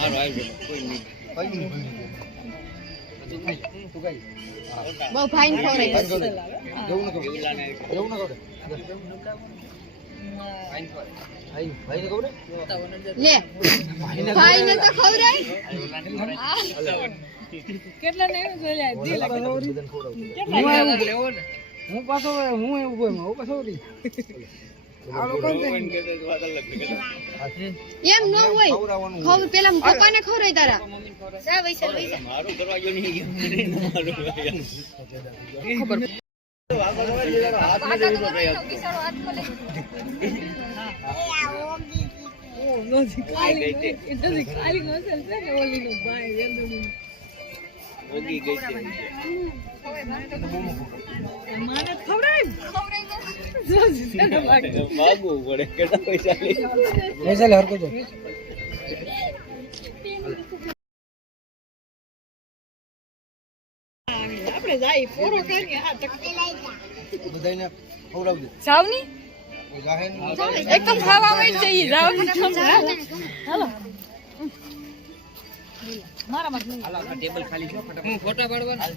હારું આવી જાય કોઈ નહીં. બહુ ફાઇન ખવડે જેવું ન ખવડે ન ખવડે. હું પાછો હું એવું પાછો એમ ન હોય. ખબર ખવ પેલા પપ્પાને ખવડાય તારા. ખાલી ઓગી ગઈ છે. મને ખવડાય બાકી માગવું પડે કેટલા પૈસા લે વૈશાલી હરકો જો આપણે જાય પૂરો કરીએ. હા તો બધાને ખવડાવજો. જાવની કોઈ જાહે નહીં. એક તો ખાવા હોય જઈએ જાવ હાલો. મારા માં ટેબલ ખાલી છે હું ફોટા પાડવાના?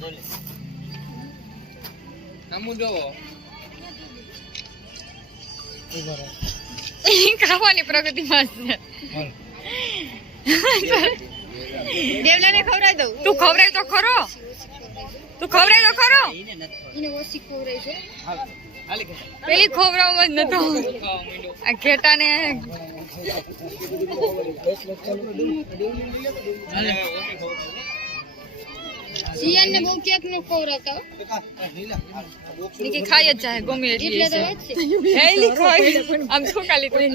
સામું જોવો? ખાવાની પ્રગતિ માં છે. દેવલાને ખવડાવી દઉં. તું ખવડાય તો ખરો. તું ખવડાય તો ખરો. પેલી ખવડાવવા જ નતો. ઘેટા ને જીયાને બહુ કેક નો ખવડાવતા હો. નીકળી ખાઈ જ જાય ગમે એટલે તો એટલી વાત છે. હેલી ખાઈ. આમ છોકાલી તો. એમ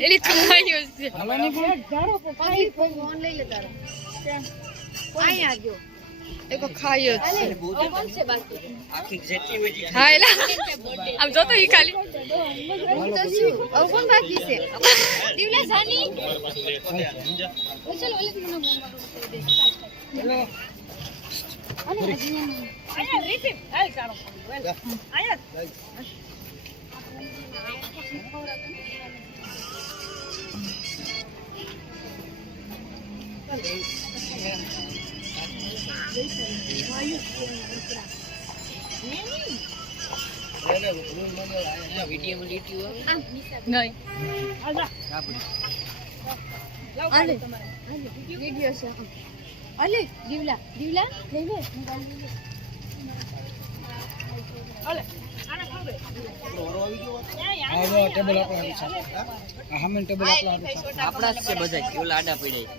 એલી ખાઈ જ છે પાછી ફોન લઈ લે તારા. અહીંયા ગયો એક ખાઈ જ હા એલા આમ જોતો ઈ ખાલી કોણ બાકી છે દિવલા સાની વૈશાલ ઓલે મને અને જીયાને આયા રીપી હાલ ચાલો આયા વિડીયોમાં લીટ્યું અલે દીવલા દીવલા લઈ લે મોબાઈલ લઈ લે ઓલે આને ખાવે હા જો ટેબલ આપણા છે. આ સામે ટેબલ આપણા છે. આપણા જ છે બધા ઓલા આડા પડ્યા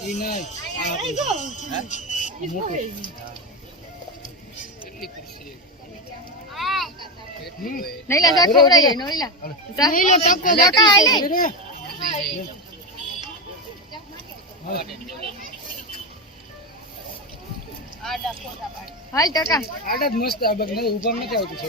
એ નહીં આ આપણું. મોટું કેટલી ખુરશી નઈલા જા. ખવડાવીએ નઈલા જા લઈ લે. ટકો ટકા આલે હાલ ટકા. આડા મસ્ત આ બગ નથી ઉપર નથી આવતું છે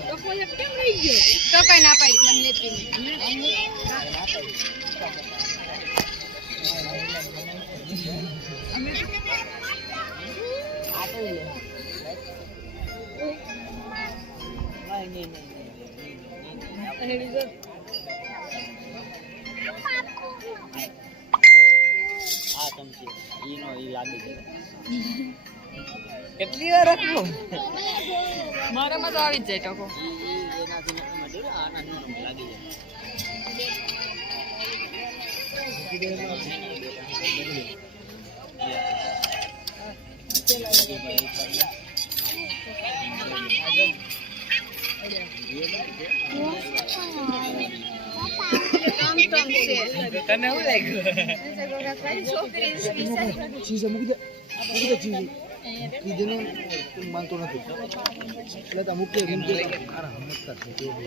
તો કોઈ ના પાડી મને નહીં આ ચમચી. ઈનો ઈ લાગી જાય કેટલી વાર રાખવું મારામાં તો આવી જ જાય ટકો ઈ ઈ એનાથી નથી મજૂર આના નરમ લાગી જાય કામ ટમ છે તને શું લાગ્યું ચીઝ મૂકી દે મૂકી દે ચીઝ કીધું ને માનતો નથી. એટલે તો મૂકી મૂકી આરા હમત કર છે નથી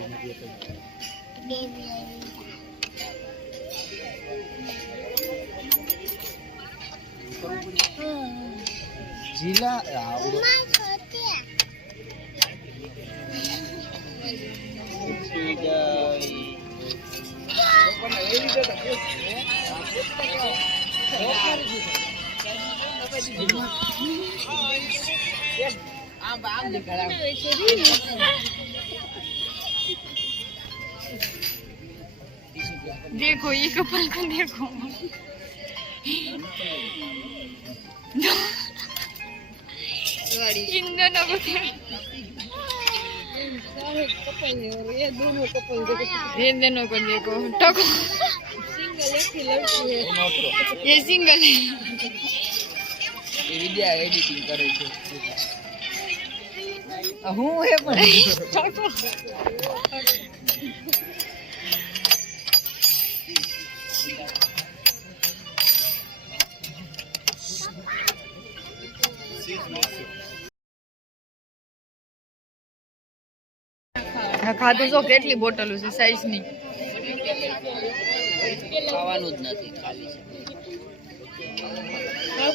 જિલ્લા देखो ये कपल को देखो इन दोनों को देखो ये दोनों कपल देखो ये दोनों को देखो टको ये सिंगल है એ વિડિયા એડિટિંગ કરે છે આ હું એ પણ ખાધું છો કેટલી બોટલો છે સાઈઝની? ખાવાનું જ નથી ખાલી છે.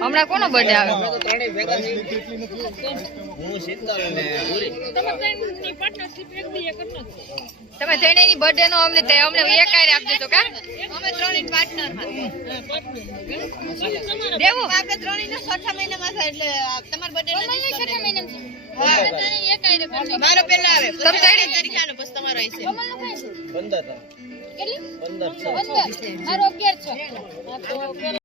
હમણાં કોનો બર્થડે આવે? તમે ત્રણેય ને બર્થડે નો અમને તે અમને એક આરે આપજો તો કા? અમે ત્રણેય પાર્ટનર દેવું? આપણે ત્રણેયનો છઠ્ઠા મહિનામાં થાય એટલે તમારો બર્થડે નો છઠ્ઠા મહિનામાં મારો પેલા આવે. તમે ત્રણેય તારીખાનો પછી તમારો આવશે પંદર પંદર મારો 11 છે.